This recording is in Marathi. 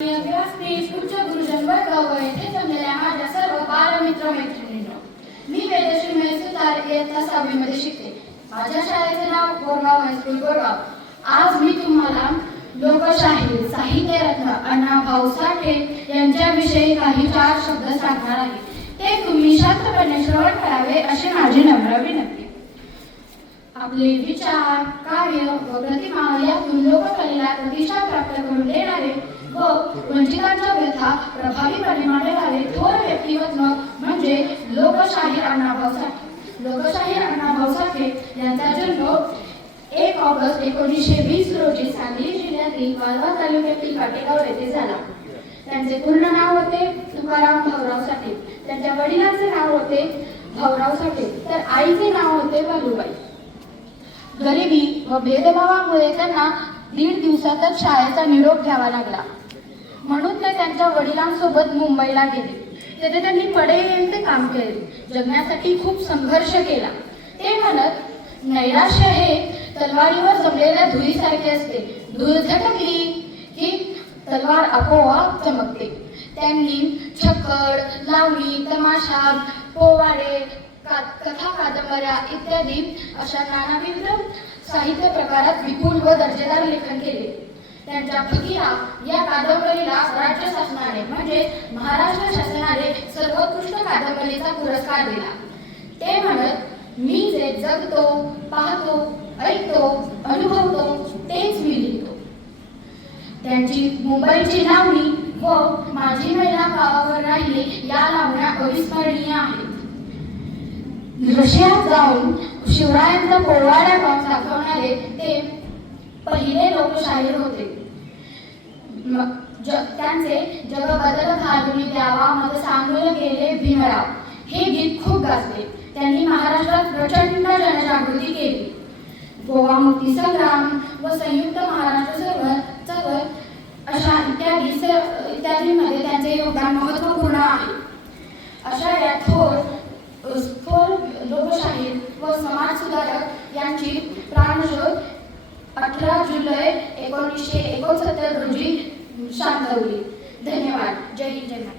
व्यासपीठ उच्च गुरुजन वर्ग व येथे जमलेल्या माझ्या सर्व बालमित्र मैत्रिणींनो, मी वेदश्री महसूलदार इयत्ता 6वी मध्ये शिकते. माझ्या शाळेचे नाव बोरगाव हायस्कूल बोरगाव. आज मी तुम्हाला लोकशाहीर साहित्यरत्न अण्णाभाऊ साठे यांच्याविषयी काही 4 शब्द सांगणार आहे. ते तुम्ही शांतपणे श्रवण करावे अशी माझी नम्र विनंती. आपले विचार, कार्य व प्रतिमा यातून लोककलेला प्रतिष्ठा प्राप्त करून देणारे व वंचितांच्या व्यथा प्रभावीपणे मांडणारे थोर व्यक्तिमत्व म्हणजे लोकशाहीर अण्णाभाऊ साठे. लोकशाहीर अण्णाभाऊ साठे यांचा जन्म 1 ऑगस्ट 1920 रोजी सांगली जिल्ह्यातील वाळवा तालुक्यातील काटेगाव येथे झाला. त्यांचे पूर्ण नाव होते तुकाराम भाऊराव साठे. त्यांच्या वडिलांचे नाव होते भाऊराव साठे तर आईचे नाव होते बालूबाई. गरिबी व भेदभावामुळे त्यांना 1.5 दिवसातच शाळेचा निरोप घ्यावा लागला. म्हणून ते त्यांच्या वडिलांसोबत मुंबईला गेले. तेथे त्यांनी पडेल काम केले. जगण्यासाठी खूप संघर्ष केला. ते म्हणत, नैराश्य हे तलवारीवर जमलेल्या धुळीसारखे असते. धूळ झटकली की तलवार आपोआप चमकते. त्यांनी छकड, लावणी, तमाशा, पोवाडे, कथा, कादंबऱ्या इत्यादी अशा नानाविध साहित्य प्रकारात विपुल व दर्जेदार लेखन केले. त्यांच्या फकीरा या कादंबरीला राज्य शासनाने म्हणजे महाराष्ट्र शासनाने सर्वोत्कृष्ट कादंबरीचा पुरस्कार दिला. ते म्हणत, मी जे जगतो, पाहतो, ऐकतो, अनुभवतो तेच मी लिहितो. त्यांची मुंबईची लावणी व माझी महिला गावावर राहिली या लावण्या अविस्मरणीय आहेत. रशियात जाऊन शिवरायांचा पोवाडा गाऊन दाखवणारे ते पहिले लोकशाहीर होते. त्यांचे जग बदल घालून द्यावा मग सांगून गेले भीमराव हे गीत खूप गाजले. त्यांनी महाराष्ट्रात प्रचंड जनजागृती केली. गोवा मुक्ती संग्राम व संयुक्त महाराष्ट्र चळवळ अशा इत्यादींमध्ये त्यांचे योगदान महत्त्वपूर्ण आहे. अशा या थोर लोकशाहीर व समाज सुधारक यांची प्राणज्योत 18 जुलै 1969 रोजी शांतवली. धन्यवाद. जय हिंद, जय महाराष्ट्र.